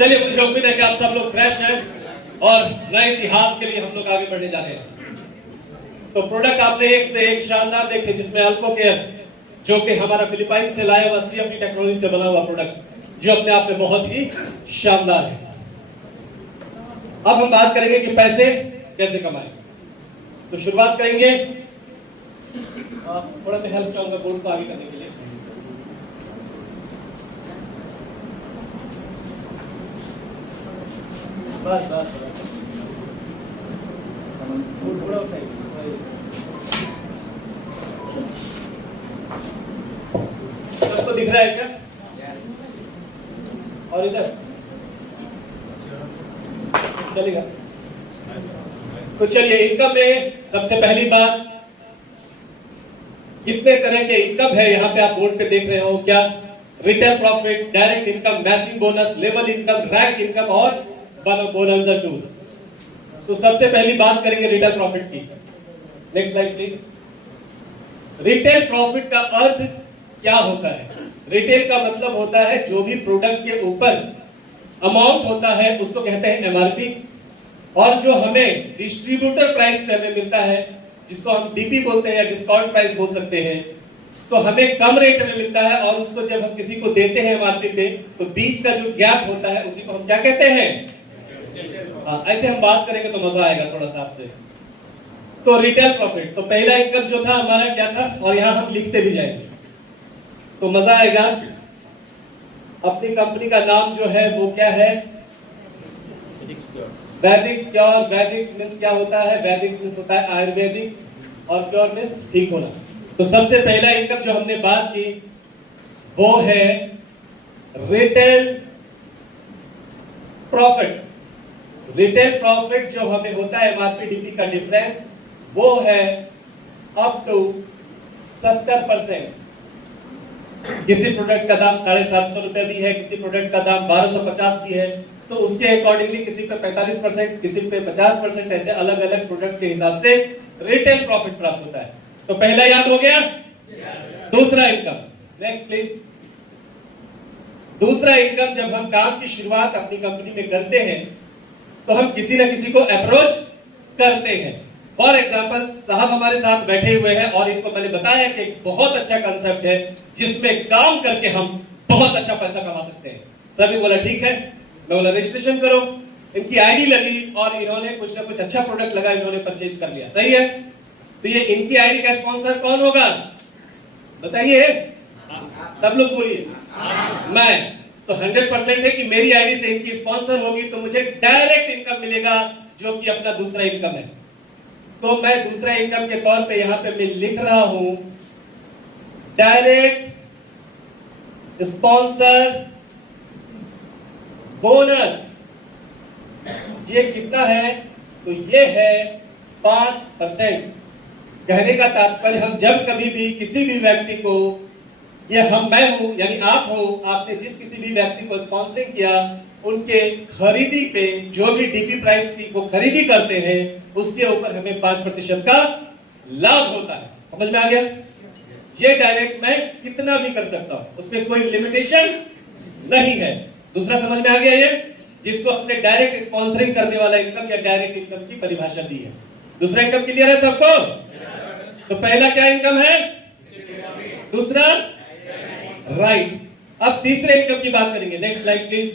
चलिए, मुझे उम्मीद है कि आप सब लोग फ्रेश हैं और नए इतिहास के लिए हम लोग आगे बढ़ने जा रहे हैं। तो प्रोडक्ट आपने एक से एक शानदार देखे, जिसमें अल्को केयर, जो कि हमारा फिलीपाइन से लाया हुआ CFE टेक्नोलॉजी से बना हुआ प्रोडक्ट, जो अपने आप में बहुत ही शानदार है। अब हम बात करेंगे कि पैसे कैसे कमाएं। तो शुरुआत करेंगे, थोड़ा मैं हेल्प चाहूंगा बोर्ड को आगे करने के लिए। बस बस सबको दिख रहा है क्या? और इधर चलेगा? तो चलिए, इनकम में सबसे पहली बात, कितने तरह के इनकम है यहाँ पे आप बोर्ड पे देख रहे हो क्या? Retail profit, direct income, matching bonus, level income, rank income और बोनस टूल। तो सबसे पहली बात करेंगे रिटेल प्रॉफिट की। Next slide please. Retail profit का अर्थ क्या होता है? रिटेल का मतलब होता है जो भी प्रोडक्ट के ऊपर अमाउंट होता है उसको कहते हैं MRP, और जो हमें डिस्ट्रीब्यूटर प्राइस पे हमें मिलता है, जिसको हम DP बोलते हैं या डिस्काउंट प्राइस बोल सकते हैं, तो हमें कम रेट में मिलता है, और उसको जब हम किसी को देते हैं MRP पे, तो बीच का जो गैप होता है उसी को हम क्या कहते हैं? ऐसे हम बात करेंगे तो मजा आएगा थोड़ा सा आपसे। तो रिटेल प्रॉफिट, तो पहला इनकम जो था हमारा क्या था, और यहां हम लिखते भी जाएंगे तो मजा आएगा। अपनी कंपनी का नाम जो है वो क्या है? वैदिक क्योर। वैदिक मींस क्या होता है? वैदिक मींस होता है आयुर्वेदिक, और क्योर मींस ठीक होना। तो सबसे पहला इनकम जो हमने बात की वो है रिटेल प्रॉफिट। रिटेल प्रॉफिट जो हमें होता है MRP DP का डिफरेंस, वो है अप टू 70%। किसी प्रोडक्ट का दाम 750 रुपए भी है, किसी प्रोडक्ट का दाम 1250 भी है, तो उसके अकॉर्डिंगली किसी पे 45%, किसी पे 50%, ऐसे अलग अलग प्रोडक्ट के हिसाब से रिटेल प्रॉफिट प्राप्त होता है। तो पहला याद हो गया? दूसरा इनकम, नेक्स्ट प्लीज। दूसरा इनकम, जब हम काम की शुरुआत अपनी कंपनी में करते हैं तो हम किसी न किसी को अप्रोच करते हैं। फॉर एग्जाम्पल, साहब हमारे साथ बैठे हुए हैं और इनको मैंने बताया कि एक बहुत अच्छा कंसेप्ट है जिसमें काम करके हम बहुत अच्छा पैसा कमा सकते हैं। सभी बोला ठीक है। मैं बोला रजिस्ट्रेशन करो। इनकी आईडी लगी और इन्होंने कुछ ना कुछ अच्छा प्रोडक्ट लगा, इन्होंने परचेज कर लिया। सही है। तो ये इनकी आईडी का स्पॉन्सर कौन होगा? बताइए, सब लोग बोलिए। मैं। तो 100% है कि मेरी आईडी से इनकी स्पॉन्सर होगी तो मुझे डायरेक्ट इनकम मिलेगा, जो कि अपना दूसरा इनकम है। तो मैं दूसरा इनकम के तौर पे यहां पे मैं लिख रहा हूं डायरेक्ट स्पॉन्सर बोनस। ये कितना है? तो ये है 5%। कहने का तात्पर्य, हम जब कभी भी किसी भी व्यक्ति को, ये मैं हूं यानी आप हो, आपने जिस किसी भी व्यक्ति को स्पॉन्सरिंग किया, उनके खरीदी पे जो भी DP प्राइस की वो खरीदी करते हैं, उसके ऊपर हमें 5% का लाभ होता है। समझ में आ गया? ये डायरेक्ट मैं कितना भी कर सकता हूं, उसमें कोई लिमिटेशन नहीं है। दूसरा समझ में आ गया? ये जिसको अपने डायरेक्ट स्पॉन्सरिंग करने वाला इनकम या डायरेक्ट इनकम की परिभाषा दी है। दूसरा इनकम क्लियर है सबको? तो पहला क्या इनकम है? दूसरा राइट। अब तीसरे इनकम की बात करेंगे। Next slide please.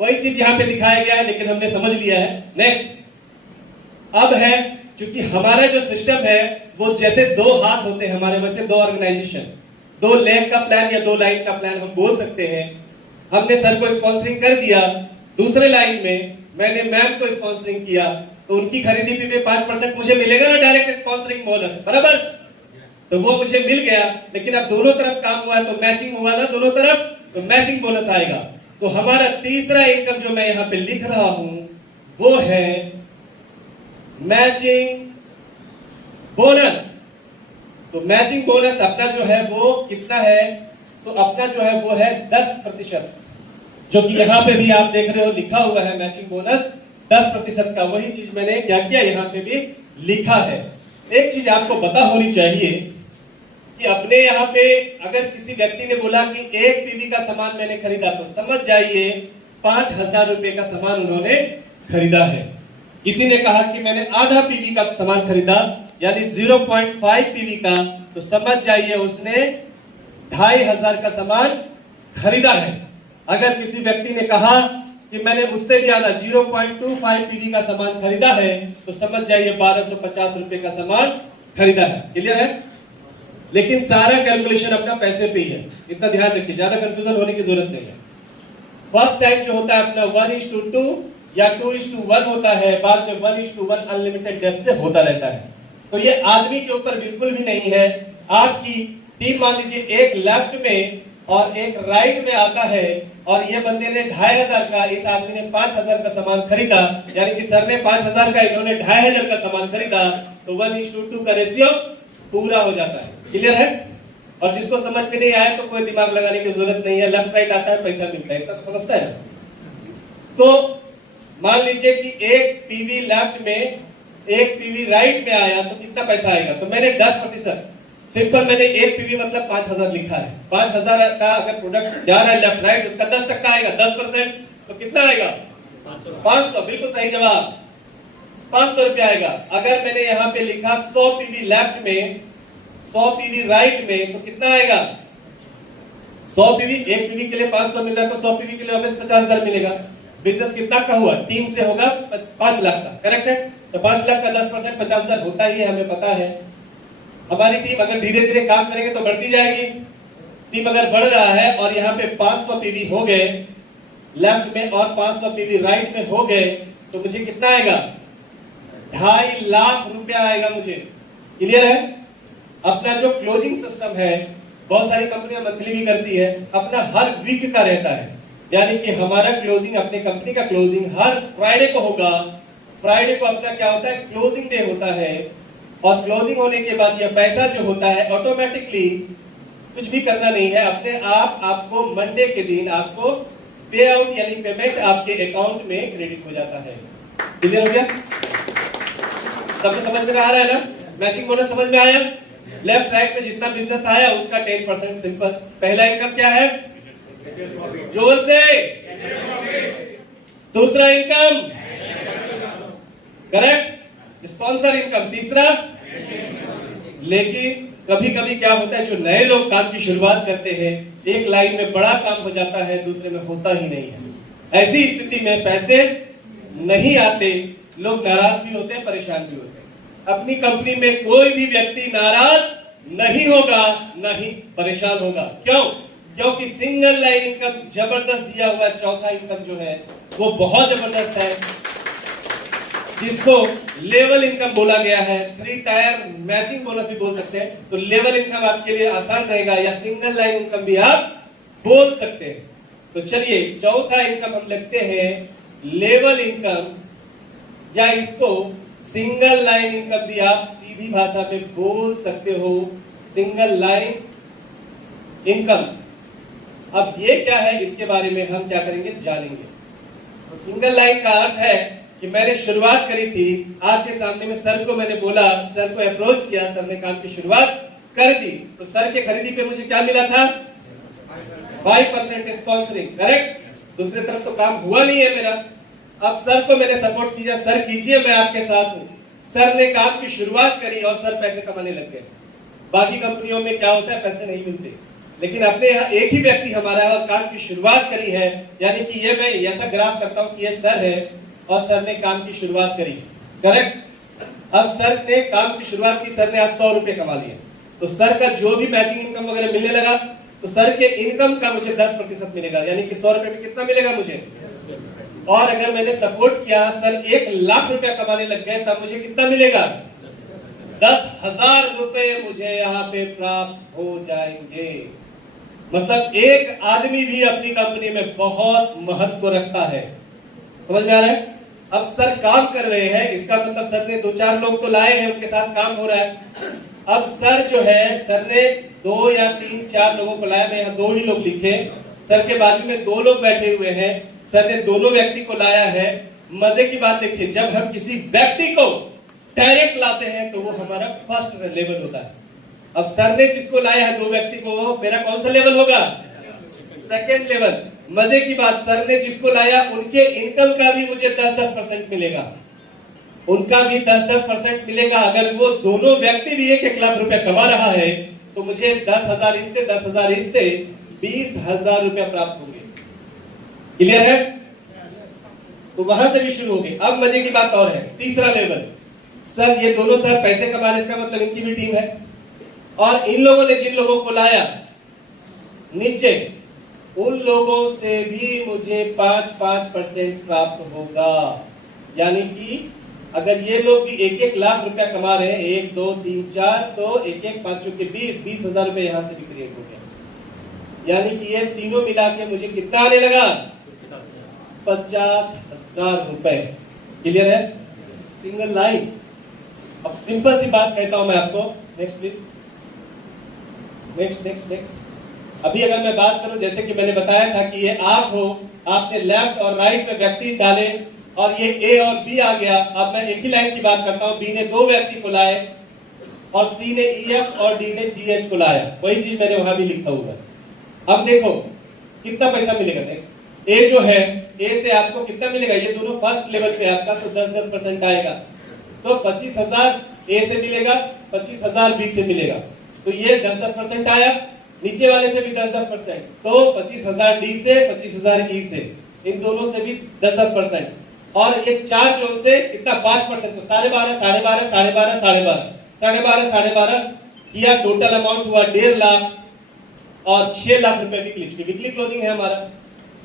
वही चीज यहां पे दिखाया गया है लेकिन हमने समझ लिया है। नेक्स्ट। अब है, क्योंकि हमारा जो सिस्टम है वो जैसे 2 हाथ होते हैं हमारे, वैसे 2 ऑर्गेनाइजेशन, 2 लेग का प्लान या 2 लाइन का प्लान हम बोल सकते हैं। हमने सर को स्पॉन्सरिंग कर दिया, दूसरे लाइन में मैंने मैम को स्पॉन्सरिंग किया, तो उनकी खरीदी पे 5% मुझे मिलेगा ना डायरेक्ट स्पॉन्सरिंग बोनस, बराबर? तो वो मुझे मिल गया, लेकिन अब दोनों तरफ काम हुआ है तो मैचिंग हुआ ना दोनों तरफ, तो मैचिंग बोनस आएगा। तो हमारा तीसरा इनकम जो मैं यहां पे लिख रहा हूं वो है मैचिंग बोनस। तो मैचिंग बोनस अपना जो है वो कितना है? तो अपना जो है वो है 10%, जो कि यहां पे भी आप देख रहे हो लिखा हुआ है मैचिंग बोनस 10% का। वही चीज मैंने क्या किया, यहां पे भी लिखा है। एक चीज आपको पता होनी चाहिए कि अपने यहाँ पे अगर किसी व्यक्ति ने बोला कि 1 PV का सामान मैंने खरीदा, तो समझ जाइए 5,000 रुपए का सामान उन्होंने खरीदा है। किसी ने कहा कि मैंने आधा पीवी का सामान खरीदा, यानी 0.5 पीवी का, तो समझ जाइए उसने 2,500 का सामान खरीदा है। अगर किसी व्यक्ति ने कहा कि मैंने उससे भी ज्यादा 0.25 पीवी का सामान खरीदा है, तो समझ जाइए 1250 रुपए का सामान खरीदा है। क्लियर है? लेकिन सारा कैलकुलेशन अपना पैसे पे ही है, इतना ध्यान रखिए, ज्यादा कंफ्यूजन होने की जरूरत नहीं है। फर्स्ट टाइम जो होता है अपना 1:2 या 2:1 होता है, बाद में 1:1 अनलिमिटेड डेप्थ से होता रहता है। तो ये आदमी के ऊपर बिल्कुल भी नहीं है। आपकी टीम मान लीजिए एक लेफ्ट में और एक राइट में आता है, और ये बंदे ने 2,500 का, इस आदमी ने 5,000 का सामान खरीदा, यानी कि सर ने 5,000 का, इन्होंने 2,500 का सामान खरीदा, तो 1:2 का रेशियो पूरा हो जाता है। क्लियर है? और जिसको समझ में नहीं आया तो कोई दिमाग लगाने की जरूरत नहीं है, लेफ्ट राइट आता है, पैसा मिलता है, इतना तो समझता है। तो मान लीजिए कि एक पीवी लेफ्ट में, एक पीवी राइट में आया, तो कितना पैसा आएगा? तो मैंने 10%, सिंपल मैंने एक पीवी मतलब 5,000 लिखा है। 5,000 का अगर प्रोडक्ट जा रहा है लेफ्ट राइट, उसका 10% आएगा, 10%, तो कितना आएगा? 500। बिल्कुल सही जवाब, 500 रुपया आएगा। अगर मैंने यहाँ पे लिखा 100 पीवी लेफ्ट में, 100 पीवी राइट में, तो कितना आएगा? 100 पीवी, एक पीवी के लिए 500 मिल रहा है, तो 100 पीवी के लिए हमें 50,000 मिलेगा। बिजनेस कितना का हुआ? टीम से होगा 5 लाख का, करेक्ट है? तो 5 लाख का 10% 50,000 होता ही है, हमें पता है। हमारी टीम अगर धीरे धीरे काम करेंगे तो बढ़ती जाएगी। टीम अगर बढ़ रहा है और यहाँ पे 500 पीवी हो गए लेफ्ट में और 500 पीवी राइट में हो गए, तो मुझे कितना आएगा? 2.5 लाख रुपया आएगा मुझे। क्लियर है? अपना जो क्लोजिंग सिस्टम है, बहुत सारी कंपनियां मंथली भी करती है, अपना हर वीक का रहता है, यानी कि हमारा क्लोजिंग, अपनी कंपनी का क्लोजिंग हर फ्राइडे को होगा। फ्राइडे को अपना क्या होता है? क्लोजिंग डे होता है। और क्लोजिंग होने के बाद यह पैसा जो होता है ऑटोमेटिकली, कुछ भी करना नहीं है, अपने आप आपको मंडे के दिन आपको पे आउट यानी पेमेंट आपके अकाउंट में क्रेडिट हो जाता है। क्लियर हो गया? सबको समझ में आ रहा है ना? मैचिंग बोनस समझ में आया? लेफ्ट राइट में जितना बिजनेस आया उसका 10%। सिंपल। पहला इनकम क्या है? जोर से। दूसरा इनकम करेक्ट, स्पॉन्सर इनकम। तीसरा, लेकिन कभी कभी क्या होता है, जो नए लोग काम की शुरुआत करते हैं, एक लाइन में बड़ा काम हो जाता है, दूसरे में होता ही नहीं है। ऐसी स्थिति में पैसे नहीं आते, लोग नाराज भी होते हैं, परेशान भी होते हैं। अपनी कंपनी में कोई भी व्यक्ति नाराज नहीं होगा, नहीं परेशान होगा। क्यों? क्योंकि सिंगल लाइन इनकम जबरदस्त दिया हुआ है। चौथा इनकम जो है वो बहुत जबरदस्त है, जिसको लेवल इनकम बोला गया है। 3 टायर मैचिंग बोनस भी बोल सकते हैं। तो लेवल इनकम आपके लिए आसान रहेगा, या सिंगल लाइन इनकम भी आप बोल सकते हैं। तो चलिए चौथा इनकम हम लिखते हैं लेवल इनकम, या इसको सिंगल लाइन इनकम भी आप सीधी भाषा में बोल सकते हो, सिंगल लाइन इनकम। अब ये क्या है, इसके बारे में हम क्या करेंगे, जानेंगे। तो सिंगल लाइन का अर्थ है कि मैंने शुरुआत करी थी, आपके सामने में सर को मैंने बोला, सर को अप्रोच किया, सर ने काम की शुरुआत कर दी, तो सर के खरीदी पे मुझे क्या मिला था? 5% स्पॉन्सरिंग। करेक्ट? दूसरी तरफ तो काम हुआ नहीं है मेरा। अब सर को मैंने सपोर्ट किया, सर कीजिए, मैं आपके साथ हूं। सर ने काम की शुरुआत करी और सर पैसे कमाने लग गए। बाकी कंपनियों में क्या होता है, पैसे नहीं मिलते, लेकिन अपने यहाँ एक ही व्यक्ति हमारा है और काम की शुरुआत करी है। यानी कि ये मैं ऐसा ग्राफ करता हूं कि ये सर है और सर ने काम की शुरुआत करी। करेक्ट? अब सर ने काम की शुरुआत की, सर ने आज 100 रुपए कमा लिए, तो सर का जो भी मैचिंग इनकम वगैरह मिलने लगा, तो सर के इनकम का मुझे 10% मिलेगा, यानी कि 100 रुपए में कितना मिलेगा मुझे। और अगर मैंने सपोर्ट किया, सर 1 लाख रुपया कमाने लग गए, तब मुझे कितना मिलेगा? 10,000 रुपए मुझे यहाँ पे प्राप्त हो जाएंगे। मतलब एक आदमी भी अपनी कंपनी में बहुत महत्व रखता है। समझ में आ रहा है? अब सर काम कर रहे हैं, इसका मतलब सर ने 2-4 लोग तो लाए हैं, उनके साथ काम हो रहा है। अब सर जो है, सर ने 2 या 3-4 लोगों को लाया, मैं यहाँ 2 ही लोग लिखे, सर के बाजू में 2 लोग बैठे हुए हैं, सर ने दोनों व्यक्ति को लाया है। मजे की बात देखिए, जब हम किसी व्यक्ति को डायरेक्ट लाते हैं तो वो हमारा फर्स्ट लेवल होता है। अब सर ने जिसको लाया है 2 व्यक्ति को, वो मेरा कौन सा लेवल होगा? सेकेंड लेवल, मजे की बात, सर ने जिसको लाया उनके इनकम का भी मुझे 10-10% मिलेगा, उनका भी 10-10% मिलेगा। अगर वो दोनों व्यक्ति भी 1-1 लाख रुपया कमा रहा है तो मुझे 10,000 इससे 10,000 इससे 20,000 रुपया प्राप्त होंगे। क्लियर है? तो वहां से भी शुरू हो गई। अब मजे की बात और है, तीसरा लेवल, सर ये दोनों सर पैसे कमा रहे, इसका मतलब इनकी भी टीम है, और इन लोगों ने जिन लोगों को लाया नीचे, उन लोगों से भी मुझे 5-5% प्राप्त होगा। यानी कि अगर ये लोग भी 1-1 लाख रुपया कमा रहे हैं, 1, 2, 3, 4, तो 1-1 5 के 20,000 रुपए यहां से भी क्रिएट हो गया। यानी कि ये तीनों मिला के मुझे कितना आने लगा? 50,000 रुपए। क्लियर है? Single line. अब सिंपल सी बात कहता हूं मैं आपको, नेक्स्ट प्लीज, नेक्स्ट। अभी अगर मैं बात करूं, जैसे कि मैंने बताया था कि ये आप हो, आपने लेफ्ट और राइट में व्यक्ति डाले और ये ए और बी आ गया। अब मैं एक ही लाइन की बात करता हूं, बी ने 2 व्यक्ति को लाए और सी ने ईएफ और डी ने जीएच को लाया, वही चीज मैंने वहां भी लिखा हुआ है। अब देखो कितना पैसा मिलेगा। नेक्स्ट, ए जो है, ए से आपको कितना मिलेगा? ये दोनों फर्स्ट लेवल पे आपका, तो 10-10% आएगा, तो 25,000 ए से मिलेगा, 25,000 बी से मिलेगा, तो ये 10-10% आया। नीचे वाले से भी 10-10%, तो 25,000 डी से, 25,000 ई से, इन दोनों से भी 10-10%, और ये 4 जोन से कितना? 5%, तो 12.5, 12.5, 12.5, 12.5, 12.5 किया। टोटल अमाउंट हुआ 1.5 लाख और 6 लाख रुपए की वीकली क्लोजिंग है हमारा।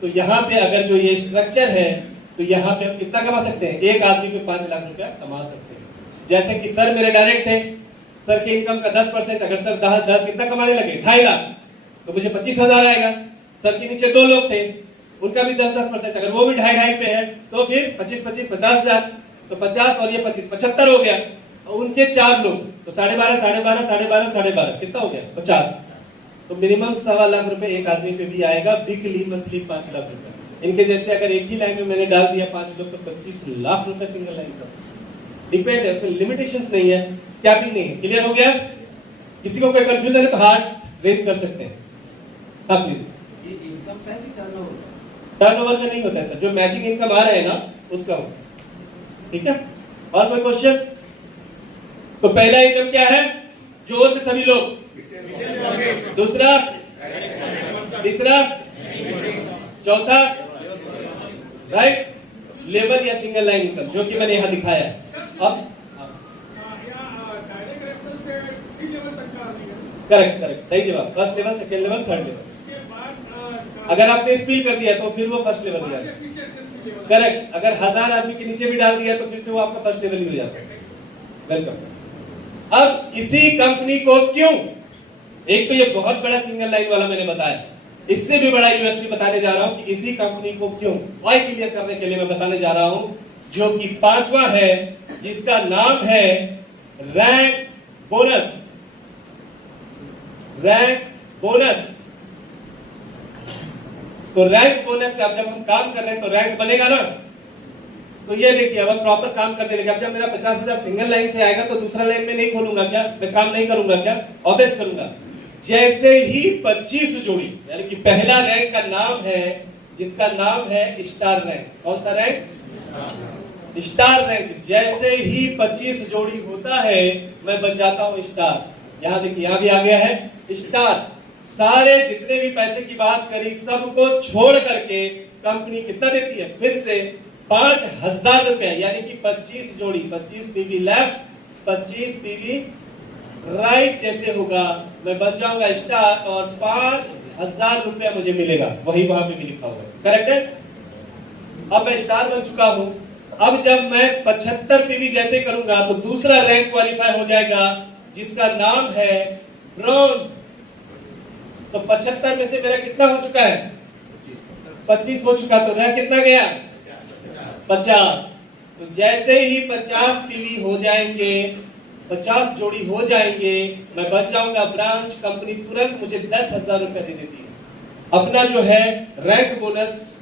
तो यहाँ पे अगर जो ये स्ट्रक्चर है, तो यहाँ पे हम कितना कमा सकते हैं? एक आदमी पे 5 लाख रुपया कमा सकते हैं। जैसे कि सर मेरे डायरेक्ट थे, सर के इनकम का 10%, अगर सर 10 कितना कमाने लगे? 2.5 लाख, तो मुझे 25,000 आएगा। सर के नीचे 2 लोग थे, उनका भी 10-10%, अगर वो भी 2.5 पे है तो फिर 25-25 50,000, तो 50 और ये 25 75 हो गया। और उनके 4 लोग, तो 12.5, 12.5, 12.5, 12.5 कितना हो गया? 50। तो मिनिमम 1.25 लाख रुपए एक आदमी पे भी आएगा, वीकली मंथली 5 लाख रुपए। इनके जैसे अगर एक ही लाइन में मैंने डाल दिया 5 लोग, तो 25 लाख रुपए सिंगल लाइन का। डिपेंड है, उसमें लिमिटेशंस नहीं है, कैपिंग नहीं है। क्लियर हो गया? किसी को कोई कंफ्यूजन है तो हाथ रेज कर सकते हैं। हाँ प्लीज। ये इनकम पहले टर्नओवर टर्नओवर का नहीं होता है सर, जो मैचिंग इनकम आ रहे हैं ना उसका होता है। ठीक है? और कोई क्वेश्चन? तो पहला इनकम क्या है? जोर से सभी लोग। दूसरा, तीसरा, चौथा, राइट, लेबर या सिंगल लाइन इनकम, जो कि मैंने यहां दिखाया है। अब करेक्ट करेक्ट, सही जवाब। First level, second level, third level. अगर आपने स्पील कर दिया तो फिर वो फर्स्ट लेवल हो जाता है। करेक्ट, अगर 1000 आदमी के नीचे भी डाल दिया तो फिर से वो आपका फर्स्ट लेवल ही हो जाता है। वेलकम। अब इसी कंपनी को क्यों, एक तो ये बहुत बड़ा सिंगल लाइन वाला मैंने बताया, इससे भी बड़ा यूएसपी बताने जा रहा हूं कि इसी कंपनी को क्यों, वाई क्लियर करने के लिए मैं बताने जा रहा हूं, जो कि 5वां है, जिसका नाम है रैंक बोनस। Rank bonus. तो रैंक बोनस का जब हम काम कर रहे हैं तो रैंक बनेगा ना। तो ये देखिए, अब प्रॉपर काम करने लगे। अब जब मेरा 50,000 सिंगल लाइन से आएगा तो दूसरा लाइन में नहीं खोलूंगा क्या? मैं काम नहीं करूंगा क्या? ऑब्वियस करूंगा। जैसे ही 25 जोड़ी, यानी कि पहला रैंक का नाम है, जिसका नाम है स्टार रैंक। कौन सा रैंक? Star rank. जैसे ही 25 जोड़ी होता है मैं बन जाता हूं स्टार। यहां देखिए, यहां भी आ गया है स्टार। सारे जितने भी पैसे की बात करी सबको छोड़ करके कंपनी कितना देती है? फिर से 5,000 रुपए, यानी कि 25 जोड़ी, 25 पीवी लेफ्ट, 25 पीवी राइट जैसे होगा, मैं बन जाऊंगा स्टार और 5,000 रुपया मुझे मिलेगा। वही वहां पे भी लिखा हुआ है। करेक्ट है? अब मैं स्टार बन चुका हूं। अब जब मैं 75 पीवी जैसे करूंगा तो दूसरा रैंक क्वालिफाई हो जाएगा, जिसका नाम है ब्रॉन्ज। तो 75 में से मेरा कितना हो चुका है? 25 हो चुका, तो रैंक कितना गया? 50। तो जैसे ही 50 पीवी हो जाएंगे, 50 जोड़ी हो जाएंगे, मैं बच जाऊंगा ब्रांच। कंपनी तुरंत मुझे 10,000 रुपए दे देती है। अपना जो है रैंक बोनस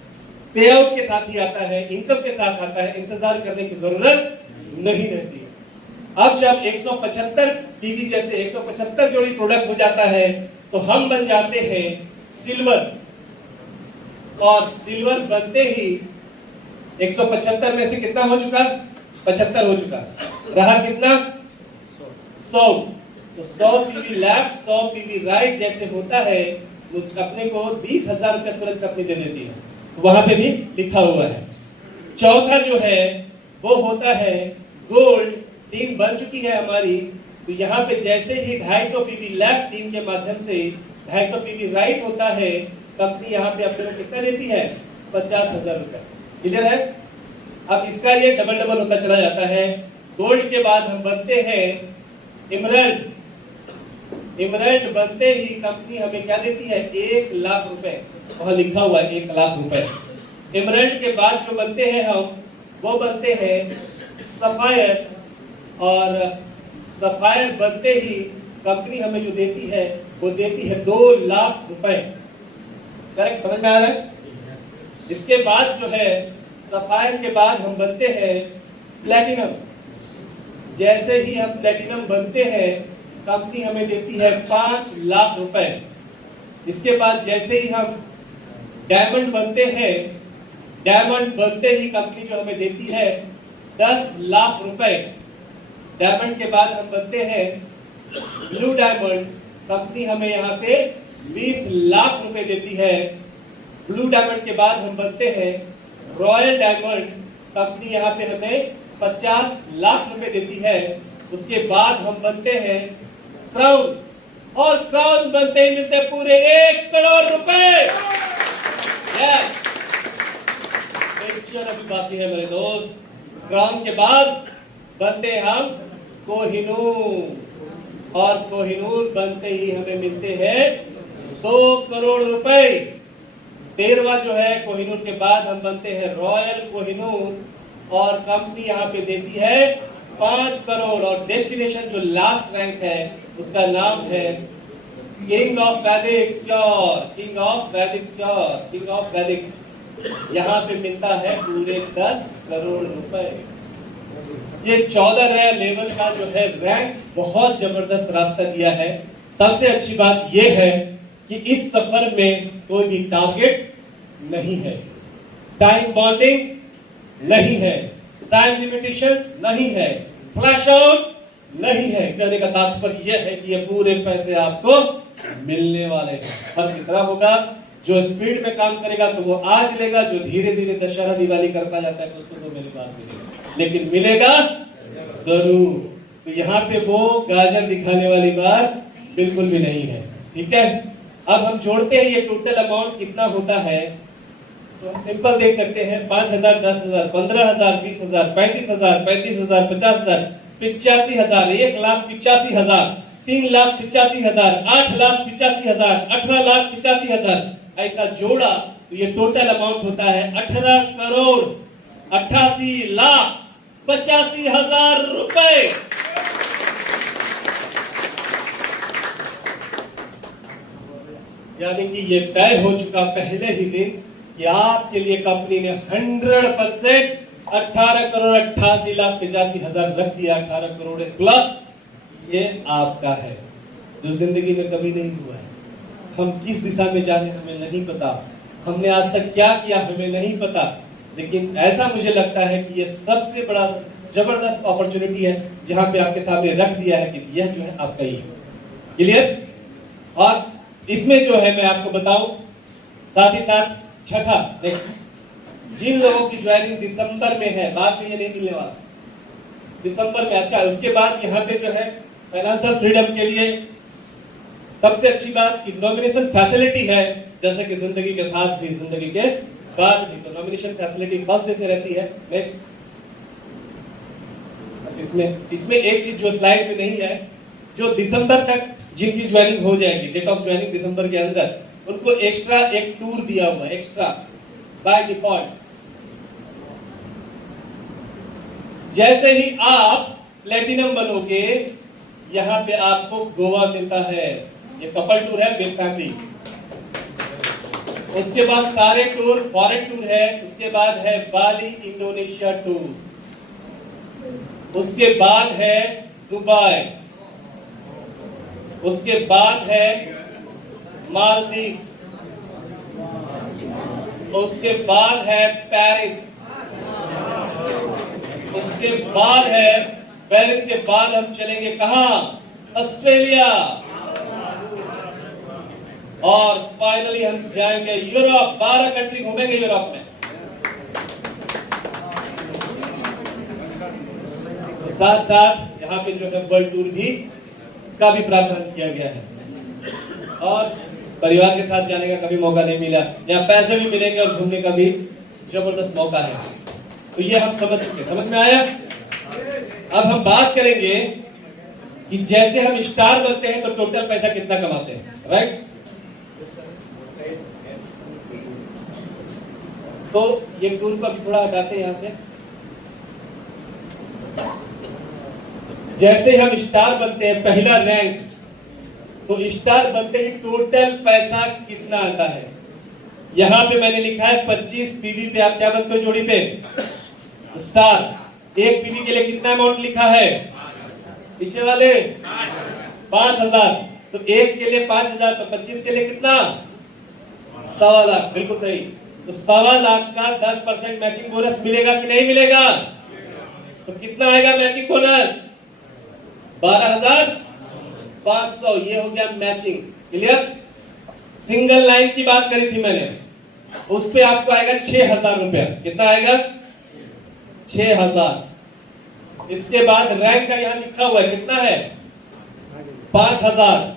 पे आउट के साथ ही आता है, इनकम के साथ आता है, इंतजार करने की जरूरत नहीं रहती। अब जब 175 पीवी जैसे 175 जोड़ी प्रोडक्ट हो जाता है तो हम बन जाते हैं सिल्वर। और सिल्वर बनते ही 175 में से कितना हो चुका? 75 हो चुका। रहा कितना? 100। तो 100 पीवी लेफ्ट 100 पीवी राइट जैसे होता है वो अपने को 20,000 रुपया तुरंत कंपनी दे देती है, तो वहां पे भी लिखा हुआ है। चौथा जो है वो होता है गोल्ड। टीम बन चुकी है हमारी, तो यहाँ पे जैसे ही 250 पीवी लेफ्ट टीम के माध्यम से 250 पीवी राइट होता है, कंपनी यहाँ पे अपने को कितना देती है? 50,000 रुपया। क्लियर है? अब इसका ये डबल डबल होता चला जाता है। गोल्ड के बाद हम बनते हैं इमरल्ड। इमरल्ड बनते ही कंपनी हमें क्या देती है? 1 लाख रुपए। वहां लिखा हुआ है 1 लाख रुपए। इमरल्ड के बाद जो बनते हैं हम, वो बनते हैं सफायर। और सफायर बनते ही कंपनी हमें जो देती है वो देती है 2 लाख रुपए। करेक्ट? समझ में आ रहा है? इसके बाद जो है सफायर के बाद हम बनते हैं प्लैटिनम। जैसे ही हम प्लैटिनम बनते हैं कंपनी हमें देती है 5 लाख रुपए। इसके बाद जैसे ही हम डायमंड बनते हैं, डायमंड बनते ही कंपनी जो हमें देती है 10 लाख रुपए। डायमंड के बाद हम बनते हैं ब्लू डायमंड। कंपनी हमें यहाँ पे 20 लाख रुपए देती है। ब्लू डायमंड के बाद हम बनते हैं रॉयल डायमंड। कंपनी यहाँ पे हमें 50 लाख रुपए देती है। उसके बाद हम बनते हैं क्राउन, और क्राउन बनते ही मिलते हैं पूरे 1 करोड़ रुपए। अभी बाकी है मेरे दोस्त। क्राउन के बाद बनते हैं हम कोहिनूर, और कोहिनूर बनते ही हमें मिलते हैं 2 करोड़ रुपए। 13वां जो है कोहिनूर के बाद हम बनते हैं रॉयल कोहिनूर, और कंपनी यहाँ पे देती है 5 करोड़। और डेस्टिनेशन जो लास्ट रैंक है उसका नाम है किंग ऑफ वैदिक स्टोर। किंग ऑफ वैदिक स्टोर, किंग ऑफ वैदिक। यहाँ पे मिलता है पूरे 10 करोड़ रुपए। ये 14 लेवल का जो है रैंक बहुत जबरदस्त रास्ता दिया है। सबसे अच्छी बात यह है कि इस सफर में कोई भी टारगेट नहीं है, टाइम बॉन्डिंग नहीं है, टाइम लिमिटेशंस नहीं है, फ्लैश आउट नहीं है। कहने का तात्पर्य यह है कि ये पूरे पैसे आपको मिलने वाले हैं। फर्क कितना होगा? जो स्पीड में काम करेगा तो वो आज लेगा, जो धीरे धीरे दशहरा दिवाली करता जाता है तो उसको तो मेरी बात मिलेगा, लेकिन मिलेगा जरूर। तो यहाँ पे वो गाजर दिखाने वाली बात बिल्कुल भी नहीं है। ठीक है? अब हम जोड़ते हैं ये टोटल अमाउंट कितना होता है, तो हम सिंपल देख सकते हैं 5,000, 10,000, 15,000, 20,000, 35,000, 35,000, 50,000, 85,000, 1,85,000, 3,85,000, 8,85,000, 18,85,000। ऐसा जोड़ा तो ये टोटल अमाउंट होता है 18 करोड़ 88 लाख 85,000 रुपए। यानी कि ये तय हो चुका पहले ही दिन कि आपके लिए कंपनी ने 100% 18 करोड़ 88 लाख 85,000 रख दिया। 18 करोड़ प्लस ये आपका है, जो जिंदगी में कभी नहीं हुआ है। हम किस दिशा में जाने हमें नहीं पता, हमने आज तक क्या किया हमें नहीं पता, लेकिन ऐसा मुझे लगता है कि ये सबसे बड़ा जबरदस्त अपॉर्चुनिटी है जहां पे आपके सामने रख दिया है कि यह जो है आपका ही। क्लियर? और इसमें जो है मैं आपको बताऊं, साथ ही साथ छठा, जिन लोगों की ज्वाइनिंग दिसंबर में है, बाद में ये नहीं मिलने वाला, दिसंबर में। अच्छा, उसके बाद यहाँ पे जो है फाइनेंशियल फ्रीडम के लिए सबसे अच्छी बात कि नॉमिनेशन फैसिलिटी है, जैसे कि जिंदगी के साथ भी जिंदगी के बाद भी, तो नॉमिनेशन फैसिलिटी फर्स्ट डे से रहती है। नेक्स्ट, इसमें एक चीज जो स्लाइड में नहीं है, जो दिसंबर तक जिनकी ज्वाइनिंग हो जाएगी, डेट ऑफ ज्वाइनिंग दिसंबर के अंदर, उनको एक्स्ट्रा एक टूर दिया हुआ है, एक्स्ट्रा बाय डिफॉल्ट। जैसे ही आप प्लेटिनम बनोगे, यहाँ पे आपको गोवा मिलता है, ये कपल टूर है विद फैमिली। उसके बाद सारे टूर फॉरेन टूर है, उसके बाद है बाली इंडोनेशिया टूर, उसके बाद है दुबई, उसके बाद है मालदीव्स, उसके बाद है पेरिस, उसके बाद है पेरिस के बाद हम चलेंगे कहां? ऑस्ट्रेलिया, और फाइनली हम जाएंगे यूरोप। 12 कंट्री घूमेंगे यूरोप में। तो साथ साथ यहाँ पे जो है वर्ल्ड टूर भी का भी प्रावधान किया गया है, और परिवार के साथ जाने का कभी मौका नहीं मिला, यहाँ पैसे भी मिलेंगे और घूमने का भी जबरदस्त मौका है। तो ये हम समझ सकते, समझ में आया? अब हम बात करेंगे कि जैसे हम स्टार बनते हैं तो टोटल पैसा कितना कमाते हैं, राइट? तो ये टूर को अभी थोड़ा हटाते हैं यहां से। जैसे हम स्टार बनते हैं, पहला रैंक, तो स्टार बनते ही टोटल पैसा कितना आता है? यहां पे मैंने लिखा है 25 पीवी पे आप क्या बनते हो जोड़ी पे? स्टार। एक पीवी के लिए कितना अमाउंट लिखा है पीछे वाले? 5000। तो एक के लिए 5000, तो 25 के लिए कितना? 1.25 लाख। बिल्कुल सही। तो 1.25 लाख का 10% मैचिंग बोनस मिलेगा कि नहीं मिलेगा? तो कितना आएगा मैचिंग बोनस? 12,500। ये हो गया मैचिंग। क्लियर? सिंगल लाइन की बात करी थी मैंने, उस पे आपको आएगा 6,000 रुपया। कितना आएगा? 6,000। इसके बाद रैंक का यहां लिखा हुआ है, कितना है? 5,000।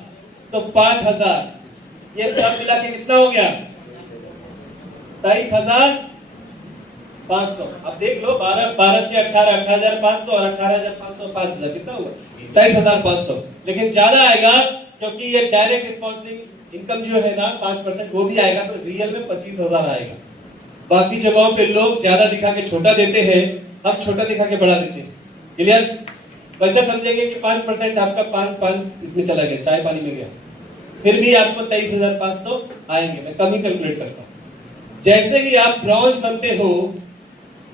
तो 5,000 ये सब मिला के कितना हो गया? 23,500। अब देख लो, 12 12 6 18, 18,500 और 18,500 5,000 कितना हुआ? 23,500। लेकिन ज्यादा आएगा क्योंकि ये डायरेक्ट स्पॉन्सरिंग इनकम जो है ना 5% वो भी आएगा, तो रियल में 25,000 आएगा। बाकी जगहों पे लोग ज्यादा दिखा के छोटा देते हैं, हम छोटा दिखा के बड़ा देते हैं। क्लियर? वैसे समझेंगे कि 5% आपका 5 इसमें चला गया, चाय पानी में गया, फिर भी आपको 23,500 आएंगे। मैं कम ही कैलकुलेट करता हूं। जैसे ही आप ब्रॉन्ज बनते हो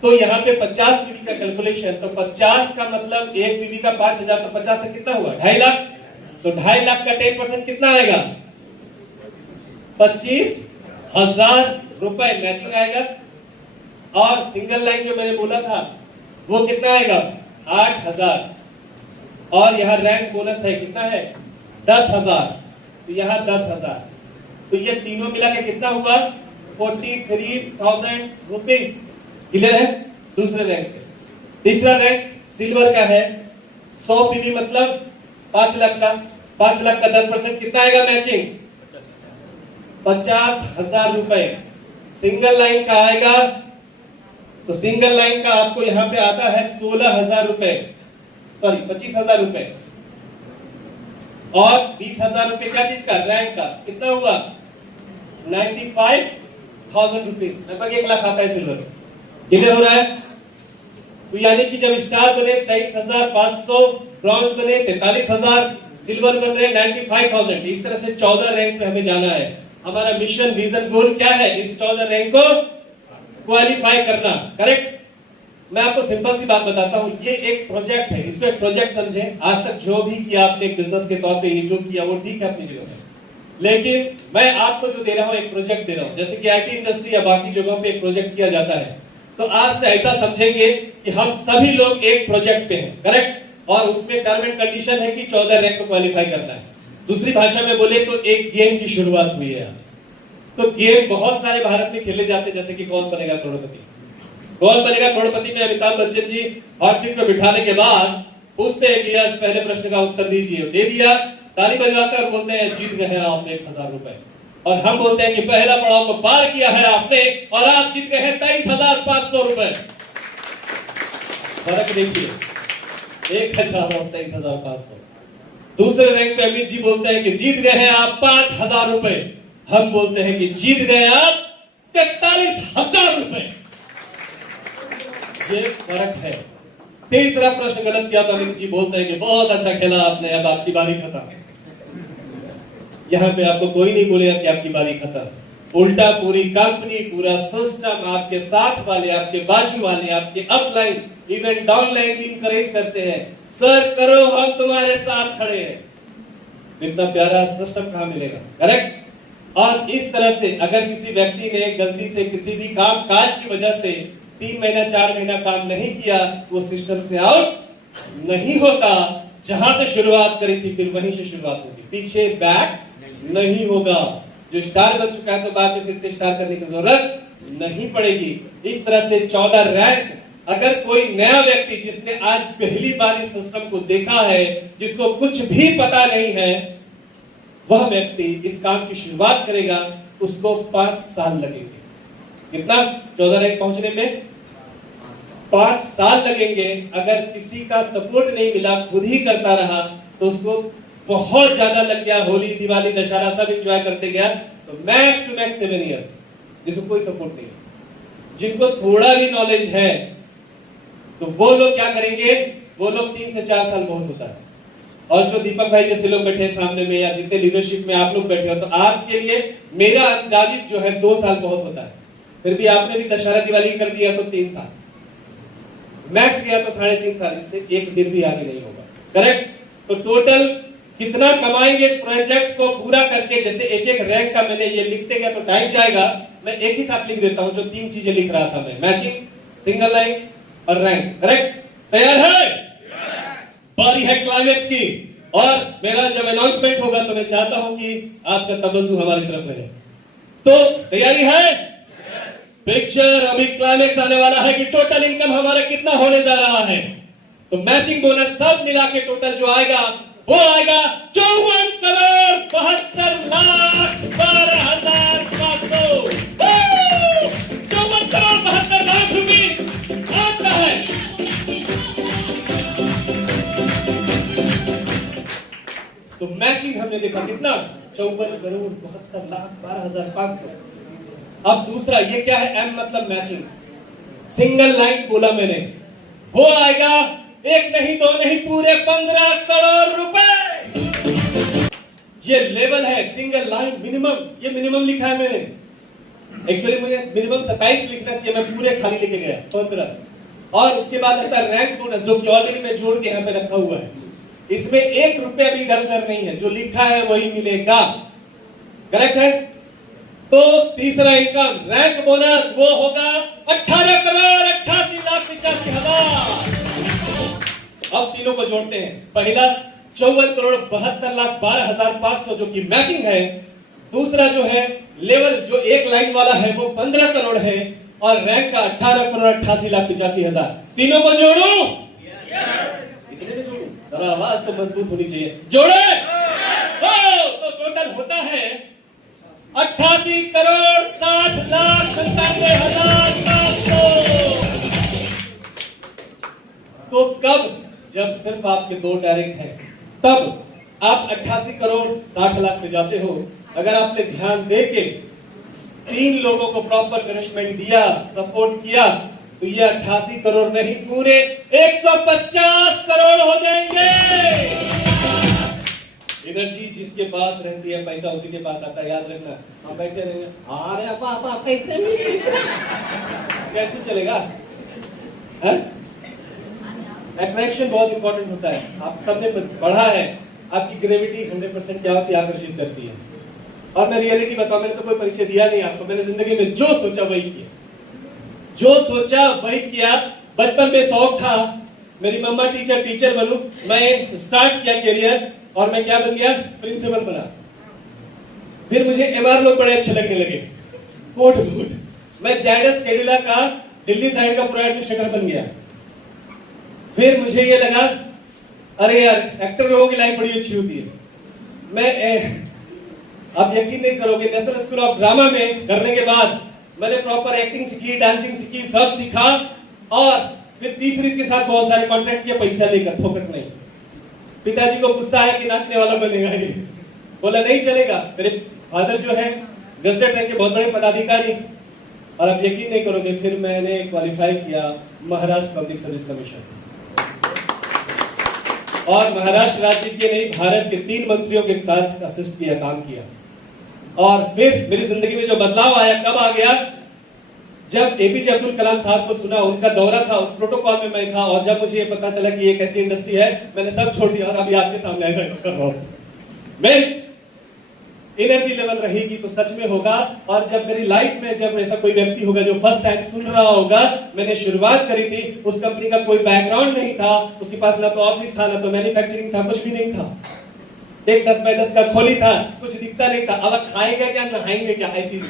तो यहाँ पे 50 पीवी का कैलकुलेशन, तो 50 का मतलब एक पीवी का 5,000, तो 50 से कितना हुआ? 2.5 लाख। तो 2.5 लाख का 10% कितना आएगा? 25,000 रुपए मैचिंग आएगा। और सिंगल लाइन जो मैंने बोला था वो कितना आएगा? 8,000। और यहाँ रैंक बोनस है, कितना है? 10,000। तो यहाँ 10,000। तो ये तीनों मिला के कितना हुआ? 43,000 रुपीज। क्लियर है? दूसरे रैंक पे। तीसरा रैंक सिल्वर का है, 100 पीवी मतलब 5 लाख का। 5 लाख का 10% कितना आएगा मैचिंग? 50,000 रुपए। सिंगल लाइन का आएगा, तो सिंगल लाइन का आपको यहां पे आता है 16,000 रुपए, सॉरी 25,000 रुपए। और 20,000 रुपए क्या चीज का? रैंक का। कितना हुआ? 95,000 रुपीज। लगभग 1 लाख आता है सिल्वर। क्लियर हो रहा है? तो यानी कि जब स्टार बने 23,500, ब्रॉन्ज बने 43,000, सिल्वर बन रहे 95,000। इस तरह से 14 रैंक पे हमें जाना है। हमारा मिशन, विजन, गोल क्या है? इस 14 रैंक को क्वालिफाई करना। करेक्ट? मैं आपको सिंपल सी बात बताता हूं, ये एक प्रोजेक्ट है, इसको एक प्रोजेक्ट समझें। आज तक जो भी किया आपने एक बिजनेस के तौर पे, ये जो किया वो ठीक है अपनी जगह पे, लेकिन मैं आपको जो दे रहा हूं एक प्रोजेक्ट दे रहा हूं। जैसे कि आईटी इंडस्ट्री या बाकी जगहों पे एक प्रोजेक्ट किया जाता है, तो आज से ऐसा समझेंगे कि हम सभी लोग एक प्रोजेक्ट पे हैं। करेक्ट? और उसमें टर्म एंड कंडीशन है कि 14 रैंक को क्वालिफाई करना है। दूसरी भाषा में बोले तो एक गेम की शुरुआत हुई है आज। तो गेम बहुत सारे भारत में खेले जाते हैं, जैसे कि कौन बनेगा करोड़पति। कौन बनेगा करोड़पति में अमिताभ बच्चन जी हॉट सीट पर बिठाने के बाद पूछते हैं कि यस पहले प्रश्न का उत्तर दीजिए, दे दिया, ताली बजवाकर बोलते हैं जीत गए हैं आप 1,000 रुपए। और हम बोलते हैं कि पहला पड़ाव को पार किया है आपने और आप जीत गए हैं 23,500 रुपए। फर्क देखिए, 1,000 और 23,500। दूसरे रैंक पे अमित जी बोलते हैं कि जीत गए हैं आप 5,000 रुपए। हम बोलते हैं कि जीत गए आप 43,000 रुपए। ये फर्क है। तीसरा प्रश्न गलत किया तो अमित जी बोलते हैं कि बहुत अच्छा खेला आपने, अब आपकी बारी खत्म। यहाँ पे आपको कोई नहीं बोलेगा कि आपकी बारी खत्म। उल्टा पूरी कंपनी, पूरा सिस्टम, आपके साथ वाले, आपके बाजू वाले, आपके अपलाइन, इवन डाउनलाइन भी इंकरेज करते हैं, सर करो हम तुम्हारे साथ खड़े हैं। इतना प्यारा सिस्टम कहां मिलेगा? करेक्ट? और इस तरह से अगर किसी व्यक्ति ने गलती से किसी भी काम काज की वजह से 3 महीना 4 महीना काम नहीं किया, वो सिस्टम से आउट नहीं होता। जहां से शुरुआत करी थी फिर वहीं से शुरुआत होगी, पीछे बैक नहीं होगा। जो स्टार बन चुका है तो बाद में फिर से स्टार करने की जरूरत नहीं पड़ेगी। इस तरह से 14 रैंक, अगर कोई नया व्यक्ति जिसने आज पहली बार इस सिस्टम को देखा है, जिसको कुछ भी पता नहीं है, वह व्यक्ति इस काम की शुरुआत करेगा, उसको 5 साल लगेंगे। कितना? 14 रैंक पहुंचने में 5 साल लगेंगे। अगर किसी का सपोर्ट नहीं मिला, खुद ही करता रहा, तो उसको बहुत ज्यादा लग गया, होली दिवाली दशहरा सब एंजॉय करते गया, तो मैक्स टू मैक्स 7 इयर्स, जिसको कोई सपोर्ट नहीं। जिनको थोड़ा भी नॉलेज है तो वो लोग क्या करेंगे, वो लोग 3 से 4 साल बहुत होता है। और जो दीपक भाई जैसे लोग बैठे हैं सामने में, या जितने लीडरशिप में आप लोग बैठे हो, तो आपके लिए मेरा अंदाजित जो है 2 साल बहुत होता है। फिर भी आपने भी दशहरा दिवाली कर दिया तो 3 साल, मैक्स किया तो 3.5 साल, इससे एक दिन भी आगे नहीं होगा। करेक्ट? तो टोटल कितना कमाएंगे इस प्रोजेक्ट को पूरा करके? जैसे एक एक रैंक का मैंने ये लिखते गया तो टाइम जाएगा, मैं एक ही साथ लिख देता हूं जो 3 चीजें लिख रहा था मैं, मैचिंग, सिंगल लाइन और रैंक। करेक्ट? तैयार है? बारी है क्लाइमेक्स की, और मेरा जब अनाउंसमेंट होगा तो मैं चाहता हूं कि आपका तवज्जो हमारी तरफ रहे। तो तैयारी है? पिक्चर अभी क्लाइमेक्स आने वाला है कि टोटल इनकम हमारा कितना होने जा रहा है। तो मैचिंग बोनस सब मिला के टोटल जो आएगा वो आएगा 54 करोड़ 72 लाख 12,500। 54 करोड़ 72 लाख रुपए आपका है। तो मैचिंग हमने देखा कितना, 54 करोड़ 72 लाख 12,500। अब दूसरा ये क्या है? एम मतलब मैचिंग, सिंगल लाइन बोला मैंने, वो आएगा एक नहीं दो नहीं पूरे 15 करोड़ रुपए। ये लेवल है सिंगल लाइन मिनिमम, ये मिनिमम लिखा है मैंने, एक्चुअली मुझे मिनिमम 27 लिखना चाहिए, मैं पूरे खाली लिखे गया 15। और उसके बाद आता है रैंक बोनस, जो कि ऑलरेडी मैं जोड़ के यहाँ पे रखा हुआ है। इसमें 1 रुपया भी इधर उधर नहीं है, जो लिखा है वही मिलेगा। करेक्ट है? तो तीसरा इनकम रैंक बोनस वो होगा 18 करोड़ 88 लाख 85 हजार। अब तीनों को जोड़ते हैं। पहला 54 करोड़ 72 लाख 12,500 जो कि मैचिंग है। दूसरा जो है लेवल जो एक लाइन वाला है वो 15 करोड़ है, और रैंक का 18 करोड़ 88 लाख 85 हजार। तीनों को जोड़ू? कितने में जोड़ू? जरा आवाज तो मजबूत होनी चाहिए। जोड़े? तो टोटल होता है 88 करोड़ 60 लाख 97 हजार 700। तो कब? जब सिर्फ आपके 2 डायरेक्ट हैं, तब आप 88 करोड़ 60 लाख में जाते हो। अगर आपने ध्यान दे के 3 लोगों को प्रॉपर नरिशमेंट दिया, सपोर्ट किया, तो ये 88 करोड़ नहीं पूरे 150 करोड़ हो जाएंगे। एनर्जी जिसके पास रहती है, पैसा उसी के पास आता है, याद रखना। हम बैठे रहेंगे, अरे पापा पैसे नहीं, कैसे चलेगा? अट्रैक्शन बहुत इंपॉर्टेंट होता है। आप सबने पढ़ा है, आपकी ग्रेविटी 100% क्या होती है? आकर्षित करती है। और मैं रियलिटी बताऊं, मैंने तो कोई परीक्षा दिया नहीं आपको, मैंने जिंदगी में जो सोचा वही किया, जो सोचा वही किया। बचपन में शौक था मेरी मम्मा टीचर बनूं, मैं स्टार्ट किया करियर, और मैं क्या बन गया? प्रिंसिपल बना। फिर मुझे एमआर लोग बड़े अच्छे लगने लगे, कोट बूट। मैं जायडस कैडिला का दिल्ली साइड का पूरा एडमिनिस्ट्रेटर बन गया। फिर मुझे ये लगा, अरे यार एक्टर लोगों की लाइफ बड़ी अच्छी होती है। मैं आप यकीन नहीं करोगे, नेशनल स्कूल ऑफ ड्रामा में करने के बाद मैंने प्रॉपर एक्टिंग सीखी, डांसिंग सीखी, सब सीखा। और फिर तीसरी के साथ बहुत सारे कॉन्ट्रैक्ट किए, पैसा लेकर, फोकट नहीं। पिताजी को गुस्सा आया कि नाचने वाला बनेगा ये, बोला नहीं चलेगा। मेरे फादर जो है गजटेड रैंक के बहुत बड़े पदाधिकारी, और आप यकीन नहीं करोगे, फिर मैंने क्वालिफाई किया महाराष्ट्र पब्लिक सर्विस कमीशन, और महाराष्ट्र राज्य के नहीं भारत के 3 मंत्रियों के साथ असिस्ट किया, काम किया। और फिर मेरी जिंदगी में जो बदलाव आया कब आ गया? जब एपीजे अब्दुल कलाम साहब को सुना, उनका दौरा था, उस प्रोटोकॉल में मैं था, और जब मुझे ये पता चला कि ये कैसी इंडस्ट्री है, मैंने सब छोड़ दिया और अभी आपके सामने ऐसा कर रहा हूं। मैं एनर्जी लेवल रहेगी तो सच में होगा। और जब मेरी लाइफ में जब ऐसा कोई व्यक्ति होगा जो फर्स्ट टाइम सुन रहा होगा, मैंने शुरुआत करी थी, उस कंपनी का कोई बैकग्राउंड नहीं था, उसके पास ना तो ऑफिस था, ना तो मैन्युफैक्चरिंग था, कुछ भी नहीं था, एक 10x10 का खोली था, कुछ दिखता नहीं था। अब खाएगा क्या, नहाएंगे क्या, ऐसी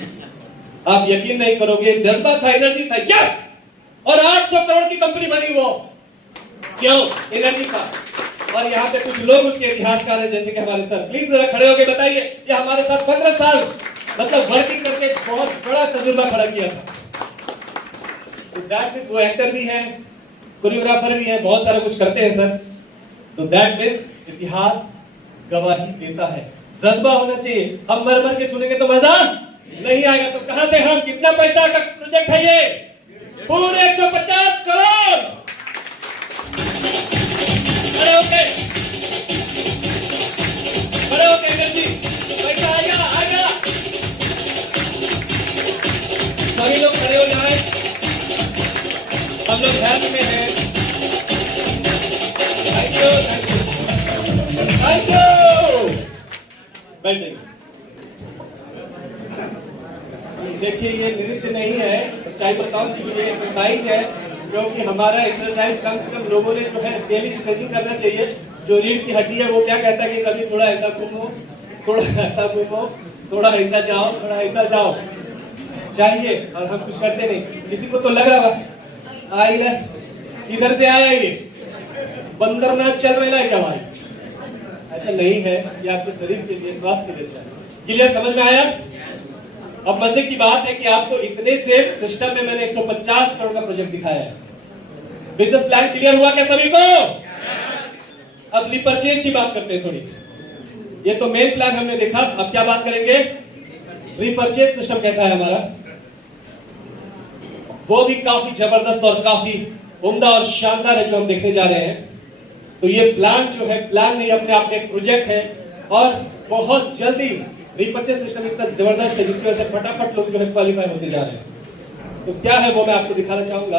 आप यकीन नहीं करोगे, जज्बा था, एनर्जी था, यस, और 800 करोड़ की कंपनी बनी वो, क्यों? एनर्जी था। और यहाँ पे कुछ लोग उसके इतिहासकार हैं, जैसे कि हमारे सर, प्लीज जरा खड़े होके बताइए, ये हमारे साथ 15 साल मतलब वर्किंग करके बहुत बड़ा तजुर्बा खड़ा किया था। तो दैट मींस वो एक्टर भी है, कोरियोग्राफर भी है, बहुत सारा कुछ करते हैं सर। तो दैट मींस इतिहास गवाही देता है, जज्बा होना चाहिए। हम मर मर के सुनेंगे तो मजा नहीं आएगा। तो कहां थे हम, कितना पैसा का प्रोजेक्ट है ये? पूरे 150 करोड़। खड़े होके एनर्जी, पैसा आएगा। सभी लोग खड़े हो जाए, हम लोग हेल्थ में हैं। बैठ जाइए। देखिए ये नृत्य नहीं है, सच्चाई बताओ कि ये एक्सरसाइज है, क्योंकि हमारा एक्सरसाइज कम से कम लोगों ने जो है डेली स्ट्रेचिंग करना चाहिए। जो रीढ़ की हड्डी है वो क्या कहता है कि कभी थोड़ा ऐसा घूमो, थोड़ा ऐसा घूमो, थोड़ा ऐसा जाओ, थोड़ा ऐसा जाओ चाहिए, और हम कुछ करते नहीं। किसी को तो लग रहा है आई है इधर से आया ये बंदरनाथ चल रहा है क्या भाई? ऐसा नहीं है, ये आपके शरीर के लिए, स्वास्थ्य के लिए चाहिए। क्लियर, समझ में आया? अब मजे की बात है कि आपको इतने सेफ सिस्टम में मैंने 150 करोड़ का प्रोजेक्ट दिखाया है। बिजनेस प्लान क्लियर हुआ क्या सभी को? अब रीपरचेज की बात करते हैं थोड़ी। ये तो मेन प्लान हमने देखा, अब क्या बात करेंगे? रीपरचेज सिस्टम कैसा है हमारा, वो भी काफी जबरदस्त और काफी उम्दा और शानदार है जो हम देखने जा रहे हैं। तो ये प्लान जो है, प्लान नहीं अपने आप में एक प्रोजेक्ट है, और बहुत जल्दी रीपरचेज सिस्टम इतना जबरदस्त है जिसकी वजह से फटाफट लोग जो है क्वालिफाई होते जा रहे हैं। तो क्या है वो मैं आपको दिखाना चाहूंगा।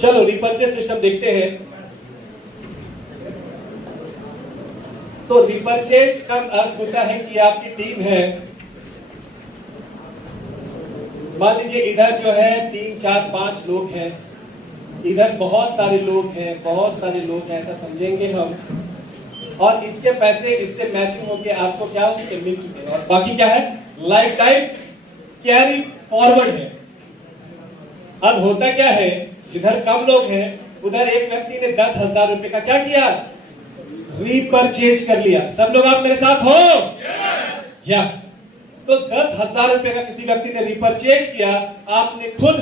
चलो रीपरचेज सिस्टम देखते हैं। तो रीपरचेज का अर्थ होता है कि आपकी टीम है, मान लीजिए इधर जो है 3 4 5 लोग हैं, इधर बहुत सारे लोग हैं, बहुत सारे लोग हैं, ऐसा समझेंगे हम, और इसके पैसे इससे मैचिंग होके आपको क्या मिल चुके हैं, और बाकी क्या है, लाइफ टाइम कैरी फॉरवर्ड है। अब होता क्या है, जिधर कम लोग हैं उधर एक व्यक्ति ने 10,000 रुपए का क्या किया, रीपरचेज कर लिया। सब लोग आप मेरे साथ हो? यस। तो 10,000 रुपए का किसी व्यक्ति ने रीपरचेज किया, आपने खुद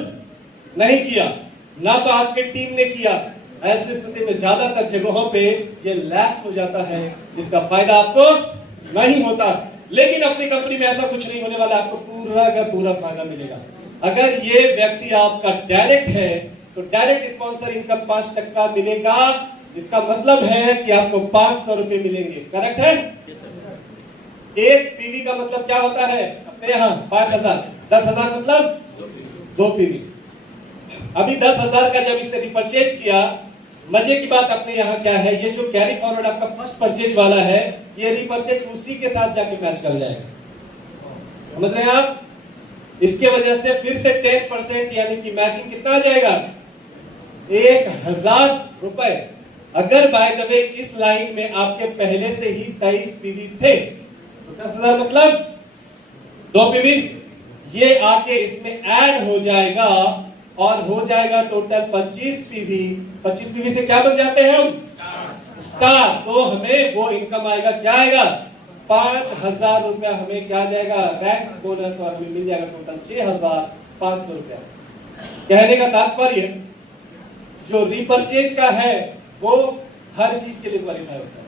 नहीं किया, ना तो आपके टीम ने किया। ऐसी स्थिति में ज्यादातर जगहों पे ये लैप्स हो जाता है, जिसका फायदा आपको नहीं होता। लेकिन अपनी कंपनी में ऐसा कुछ नहीं होने वाला, आपको पूरा का पूरा फायदा मिलेगा। अगर ये व्यक्ति आपका डायरेक्ट है तो डायरेक्ट स्पॉन्सर इनकम 5% मिलेगा। इसका मतलब है कि आपको 500 रुपए मिलेंगे। करेक्ट है? एक पीवी का मतलब क्या होता है अपने यहाँ? 5,000। 10,000 मतलब 2 पीवी। अभी 10,000 का जब इसने रिपरचेज किया, मजे की बात अपने यहाँ क्या है, ये जो कैरी फॉरवर्ड आपका फर्स्ट परचेज वाला है, ये रिपरचेज उसी के साथ जाके मैच कर जाएगा। समझ रहे हैं आप? इसके वजह से फिर से 10% यानी कि मैचिंग कितना आ जाएगा? 1,000 रुपए। अगर बाय द वे इस लाइन में आपके पहले से ही 23 पीवी थे तो 10,000 मतलब 2 पीवी, ये आके इसमें ऐड हो जाएगा और हो जाएगा टोटल 25 पीवी। 25 पीवी से क्या बन जाते हैं हम? स्टार। तो हमें वो इनकम आएगा, क्या आएगा? 5,000 रुपया हमें क्या जाएगा? रैंक बोनस, और हमें मिल जाएगा टोटल 6,500 रुपया। कहने का तात्पर्य जो रिपरचेज का है वो हर चीज के लिए क्वालिफाई होता है।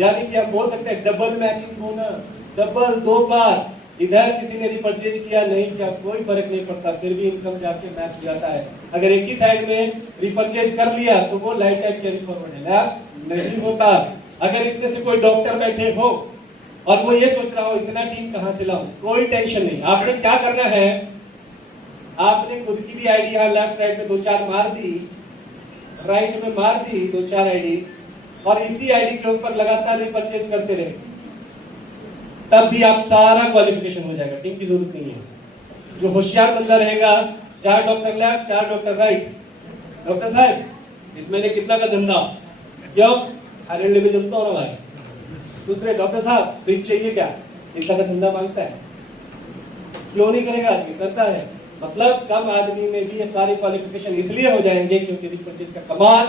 यानी कि हम बोल सकते हैं डबल मैचिंग बोनस, डबल 2 बार। इधर किसी ने रिपरचेज किया, नहीं किया, कोई फर्क नहीं पड़ता, फिर भी इनकम जाके मैच हो जाता है। अगर एक ही साइड में रिपरचेज कर लिया तो वो लाइफ टाइम कैरी फॉरवर्ड है, लैप्स नहीं होता। अगर इसमें से कोई डॉक्टर बैठे हो और वो ये सोच रहा हो इतना टीम कहां से लाऊं, कोई टेंशन नहीं। आपने क्या करना है, आपने खुद की भी आईडी यहाँ लेफ्ट राइट में 2-4 मार दी, राइट में मार दी 2-4 आईडी, और इसी आईडी के ऊपर लगातार रिपरचेज करते रहे। तब भी आप सारा क्वालिफिकेशन हो जाएगा, टीम की जरूरत नहीं है। जो होशियार बंदा रहेगा, 4 doctor left 4 doctor right, doctor साहब इस महीने कितना का धंधा, क्यों आयरन लेके चलता हो रहा है। दूसरे डॉक्टर साहब फ्रिज चाहिए क्या, इतना का धंधा मांगता है, क्यों नहीं करेगा आदमी, करता है। मतलब कम आदमी में भी ये सारे क्वालिफिकेशन इसलिए हो जाएंगे क्योंकि रिसर्च का कमाल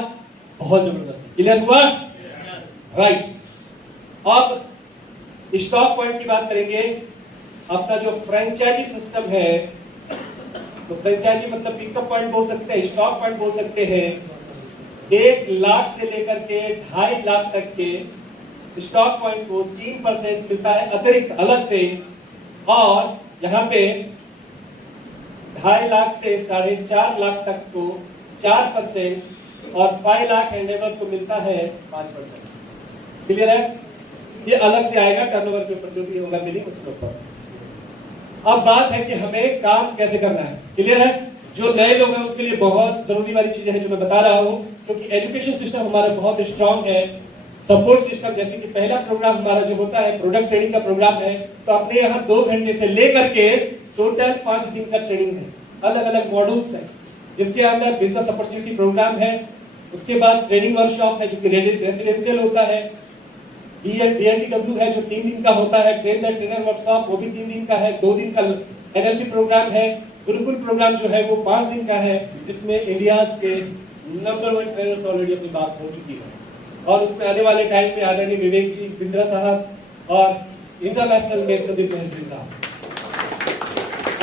बहुत जबरदस्त है। क्लियर हुआ? राइट। अब स्टॉक पॉइंट की बात करेंगे। अपना जो फ्रेंचाइजी सिस्टम है, तो फ्रेंचाइजी मतलब पिकअप पॉइंट बोल सकते हैं, स्टॉक पॉइंट बोल सकते हैं। 1 लाख से लेकर के 2.5 लाख तक के स्टॉक पॉइंट को 3% मिलता है अतिरिक्त अलग से, और जहां पे 2.5 लाख से 4.5 लाख तक को 4% और 5 लाख एंड एबव को मिलता है 5%। क्लियर है? ये अलग से आएगा टर्नओवर के ऊपर जो भी होगा बिलिंग उसके ऊपर। अब बात है कि हमें काम कैसे करना है। क्लियर है? जो नए लोग हैं उनके लिए बहुत जरूरी वाली चीजें हैं जो मैं बता रहा हूं, क्योंकि एजुकेशन सिस्टम हमारा बहुत स्ट्रांग है। सपोर्ट सिस्टम जैसे कि पहला प्रोग्राम हमारा जो होता है प्रोडक्ट ट्रेनिंग का प्रोग्राम है, तो अपने यहाँ 2 घंटे से लेकर के टोटल 5 दिन का ट्रेनिंग है। अलग अलग मॉड्यूल्स है जिसके अंदर बिजनेस अपॉर्चुनिटी प्रोग्राम है, उसके बाद ट्रेनिंग वर्कशॉप है जो कि रेसिडेंशियल होता है, BLTW है जो 3 दिन का होता है, ट्रेन द ट्रेनर वर्कशॉप वो भी 3 दिन का है, 2 दिन का NLP प्रोग्राम है, गुरुकुल प्रोग्राम जो है वो 5 दिन का है, जिसमें इंडिया के नंबर 1 ट्रेनर्स ऑलरेडी अपनी बात हो चुकी है। और उसमें आने वाले टाइम में आदरणीय विवेक जी, बिंद्रा साहब और इंटरनेशनल में संदीप महेश्वरी साहब,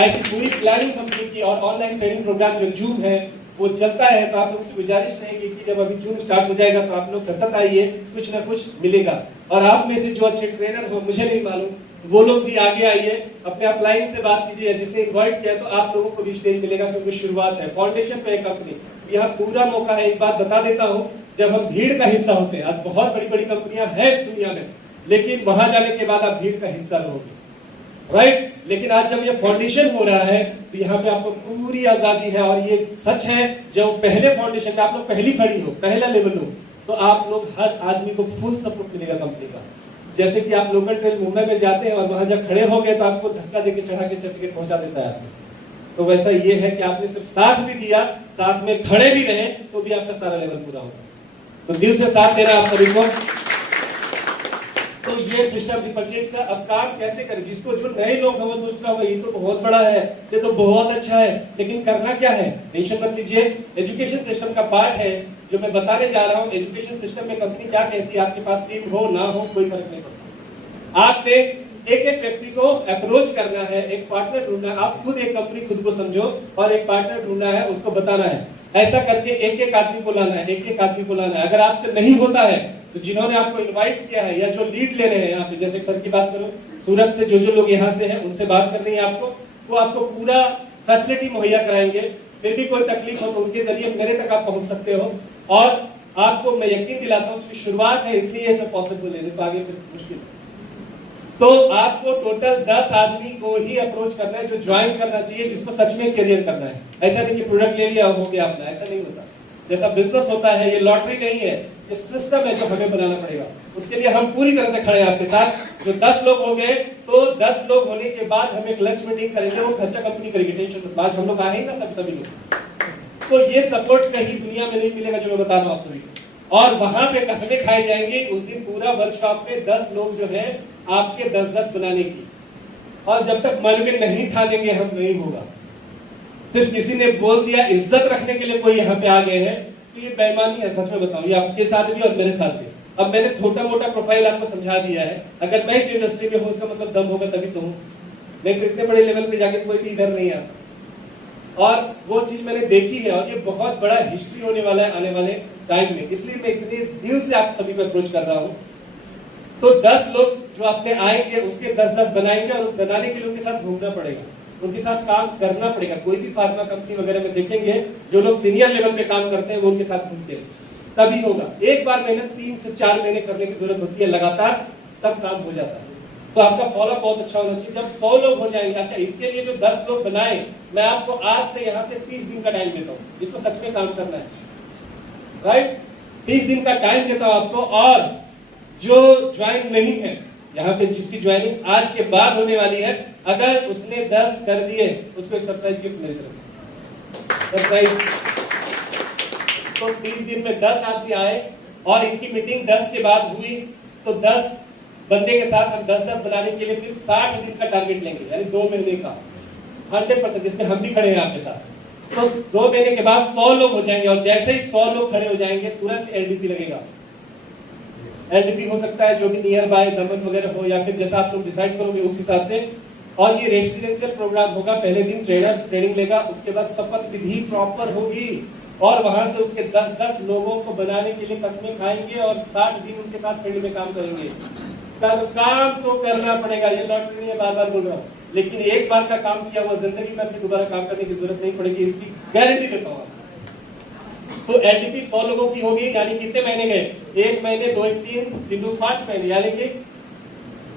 ऐसी पूरी प्लानिंग कंपनी की। और ऑनलाइन ट्रेनिंग प्रोग्राम जो जूम है वो चलता है, तो आप लोगों से गुजारिश रहेगी कि जब अभी जून स्टार्ट हो जाएगा तो आप लोग सतत आइए, कुछ ना कुछ मिलेगा। और आप में से जो अच्छे ट्रेनर हो, मुझे नहीं मालूम, वो लोग भी आगे आइए, अपने आप लाइन से बात कीजिए, जिसने इन्वाइट किया तो आप लोगों को भी स्टेज मिलेगा, क्योंकि शुरुआत है, फाउंडेशन पे कंपनी, यह पूरा मौका है। एक बात बता देता हूँ, जब हम भीड़ का हिस्सा होते हैं, आज बहुत बड़ी बड़ी कंपनियां हैं दुनिया में, लेकिन वहां जाने के बाद आप भीड़ का हिस्सा रहोगे, राइट। लेकिन आज जब ये फाउंडेशन हो रहा है तो यहाँ पे आपको पूरी आजादी है। और ये सच है, जब पहले फाउंडेशन में आप लोग पहली खड़ी हो, पहला लेवल हो, तो आप लोग हर आदमी को फुल सपोर्ट मिलेगा कंपनी का। जैसे कि आप लोकल ट्रेन मुंबई में जाते हैं और वहां जब खड़े हो गए तो आपको धक्का देके चढ़ा के चर्चगेट पहुंचा देता है आपको, तो वैसा ये है कि आपने सिर्फ साथ भी दिया, साथ में खड़े भी रहे, तो भी आपका सारा लेवल पूरा होगा। तो दिल से साथ देना आप सभी को। तो ये सिस्टम रिपर्चेज का अब काम कैसे करें, जिसको जो नए लोग हैं वो सोच रहा होगा ये तो बहुत बड़ा है, ये तो बहुत अच्छा है, लेकिन करना क्या है, टेंशन मत लीजिए। एजुकेशन सिस्टम का पार्ट है जो मैं बताने जा रहा हूँ। एजुकेशन सिस्टम में कंपनी क्या कहती है, आपके पास टीम हो ना हो कोई फर्क नहीं पड़ता, आपने एक एक व्यक्ति को अप्रोच करना है, एक पार्टनर ढूंढना है। आप खुद एक कंपनी खुद को समझो और एक पार्टनर ढूंढना है, उसको बताना है। ऐसा करके एक एक आदमी को लाना है, एक एक आदमी को लाना है। अगर आपसे नहीं होता है तो जिन्होंने आपको इनवाइट किया है या जो लीड ले रहे हैं यहाँ पे, जैसे सर की बात करो, सूरत से जो लोग यहाँ से हैं उनसे बात करनी है आपको, वो आपको पूरा फैसिलिटी मुहैया कराएंगे। फिर भी कोई तकलीफ हो तो उनके जरिए मेरे तक आप पहुंच सकते हो। और आपको मैं यकीन दिलाता हूँ कि शुरुआत है इसलिए ये सब पॉसिबल है, तो आगे फिर मुश्किल। तो आपको टोटल 10 आदमी को ही अप्रोच करना है जो ज्वाइन करना चाहिए, जिसको सच में करियर करना है। ऐसा नहीं कि प्रोडक्ट ले लिया हो गया अपना, ऐसा नहीं होता। जैसा बिजनेस होता है, ये लॉटरी नहीं है, ये सिस्टम है जो हमें बनाना पड़ेगा। उसके लिए हम पूरी तरह से खड़े हैं आपके साथ। जो 10 लोग हो गए तो 10 लोग होने के बाद हम एक लंच मीटिंग करेंगे, वो खर्चा कंपनी करेगी, टेंशन मत। आज हम लोग आए ही ना सभी लोग, तो ये सपोर्ट कहीं दुनिया में नहीं मिलेगा जो मैं बता रहा हूँ आप सभी को। और वहां पे कसमें खाई जाएंगी उस दिन पूरा वर्कशॉप में 10 लोग जो है आपके 10-10 बनाने की। और जब तक मन में नहीं ठानेंगे हम, नहीं होगा। सिर्फ किसी ने बोल दिया, इज्जत रखने के लिए कोई यहाँ पे आ गए हैं, तो ये बेईमानी है। सच में बताऊं, ये आपके साथ भी और मेरे साथ भी। अब मैंने छोटा मोटा प्रोफाइल आपको समझा दिया है, अगर मैं इस इंडस्ट्री में हूँ इसका मतलब दम होगा तभी तो हूँ, मैं इतने बड़े लेवल पे जाके कोई भी इधर नहीं आता। और वो चीज मैंने देखी है, और ये बहुत बड़ा हिस्ट्री होने वाला है आने वाले टाइम में, इसलिए मैं इतने दिल से आप सभी को अप्रोच कर रहा हूँ। तो 10 लोग जो अपने आएंगे उसके 10-10 बनाएंगे, और बनाने के लिए उनके साथ घूमना पड़ेगा, उनके साथ काम करना पड़ेगा। कोई भी फार्मा कंपनी वगैरह में देखेंगे जो लोग सीनियर लेवल पे काम करते हैं वो उनके साथ घूमते हैं, तभी होगा। एक बार मेहनत 3 से 4 महीने करने की जरूरत होती है लगातार, तब काम हो जाता है। तो आपका फॉलोअप बहुत अच्छा होना चाहिए। जब 100 लोग हो जाएंगे, अच्छा इसके लिए जो 10 लोग बनाए, मैं आपको आज से यहाँ से 30 दिन का टाइम देता हूँ, जिसको सच में काम करना है, राइट। 30 दिन का टाइम देता हूँ आपको। और जो ज्वाइन नहीं है यहाँ पे जिसकी ज्वाइनिंग आज के बाद होने वाली है, अगर उसने 10 कर दिए उसको एक सरप्राइज गिफ्ट मेरी तरफ से, सरप्राइज। तो 30 दिन में 10 आदमी आए और इनकी मीटिंग 10 के बाद हुई, तो 10 बंदे के साथ हम 10-10 बनाने के लिए फिर 60 दिन का टारगेट लेंगे, यानी 2 महीने का 100%, जिसमें हम भी खड़े हैं आपके साथ। तो 2 महीने के बाद 100 लोग हो जाएंगे और जैसे ही 100 लोग खड़े हो जाएंगे तुरंत एलडीपी लगेगा। एलडीपी हो सकता है जो भी नियर बाय दमन वगैरह हो, या फिर जैसा आप लोग डिसाइड करोगे उस हिसाब से। और ये रेसिडेंशियल प्रोग्राम होगा, पहले दिन ट्रेनर ट्रेनिंग लेगा, उसके बाद शपथ विधि प्रॉपर होगी और वहां से उसके 10-10 लोगों को बनाने के लिए कस्में खाएंगे और 60 दिन उनके साथ फील्ड में काम करेंगे। काम तो करना पड़ेगा, ये लॉटरी नहीं है, बार-बार बोल रहा हूँ, लेकिन एक बार का काम किया हुआ जिंदगी में फिर दोबारा काम करने की जरूरत नहीं पड़ेगी, इसकी गारंटी देता हूँ। तो एलडीपी 100 लोगों की होगी, यानी कितने महीने गए? 1 महीने, 2, 3, 5 महीने, यानी कि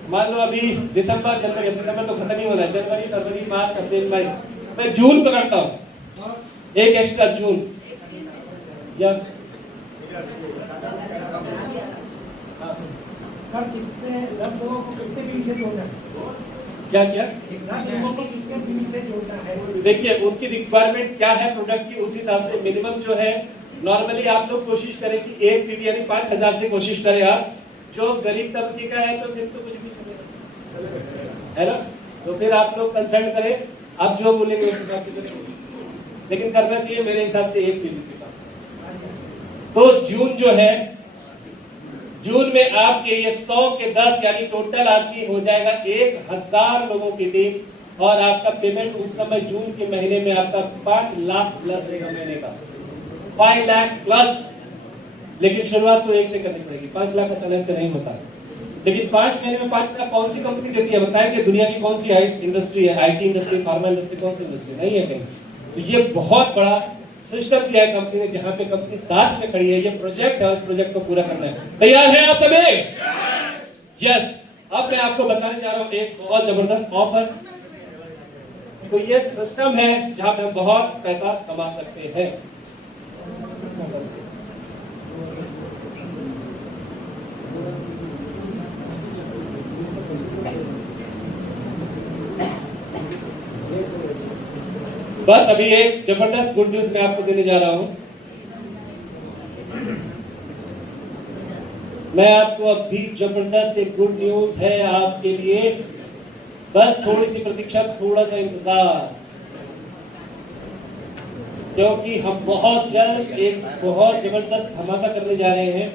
मान लो अभी दिसंबर, जनवरी, दिसंबर तो खत्म ही होना है, जनवरी, फरवरी, मार्च, अप्रैल, मई, मैं जून पकड़ता हूँ, एक एक्स्ट्रा जून या कितने 10 लोगों को कितने दिन से जोड़ना है? क्या 10 लोगों को कितने दिन से जोड़ना है? देखिए उनकी रिक्वायरमेंट क्या है प्रोडक्ट की, उस हिसाब से मिनिमम जो है, नॉर्मली आप लोग कोशिश करें कि 1 पीवी यानी 5000 से कोशिश करें आप। जो गरीब तबके का है तो फिर तो कुछ भी है ना, तो फिर आप लोग कंसल्ट करें, आप जो बोलेंगे उस हिसाब से करेंगे, लेकिन करना चाहिए मेरे हिसाब से 1 पीवी से काम। तो जून जो है, जून में आपके ये 100 के 10 यानी टोटल आदमी हो जाएगा 1000 लोगों की टीम, और आपका पेमेंट उस समय जून के महीने में आपका 5 लाख प्लस रहेगा, महीने का 5 लाख प्लस। लेकिन शुरुआत तो 1 से करनी पड़ेगी, 5 लाख अचानक से नहीं होता है। लेकिन 5 महीने में 5 लाख कौन सी कंपनी देती है बताएंगे? दुनिया की कौन सी इंडस्ट्री है, आईटी इंडस्ट्री, फार्मा इंडस्ट्री, कौन सी इंडस्ट्री नहीं है कहीं। तो ये बहुत बड़ा सिस्टम दिया है कंपनी ने, जहां पे कंपनी साथ में खड़ी है, ये प्रोजेक्ट है, उस प्रोजेक्ट को पूरा करना है। तैयार है आप सभी? यस। अब मैं आपको बताने जा रहा हूं एक बहुत जबरदस्त ऑफर। तो ये सिस्टम है जहां पे हम बहुत पैसा कमा सकते हैं। बस अभी एक जबरदस्त गुड न्यूज मैं आपको देने जा रहा हूं। मैं आपको अभी जबरदस्त एक गुड न्यूज है आपके लिए, बस थोड़ी सी प्रतीक्षा, थोड़ा सा इंतजार, क्योंकि हम बहुत जल्द एक बहुत जबरदस्त धमाका करने जा रहे हैं।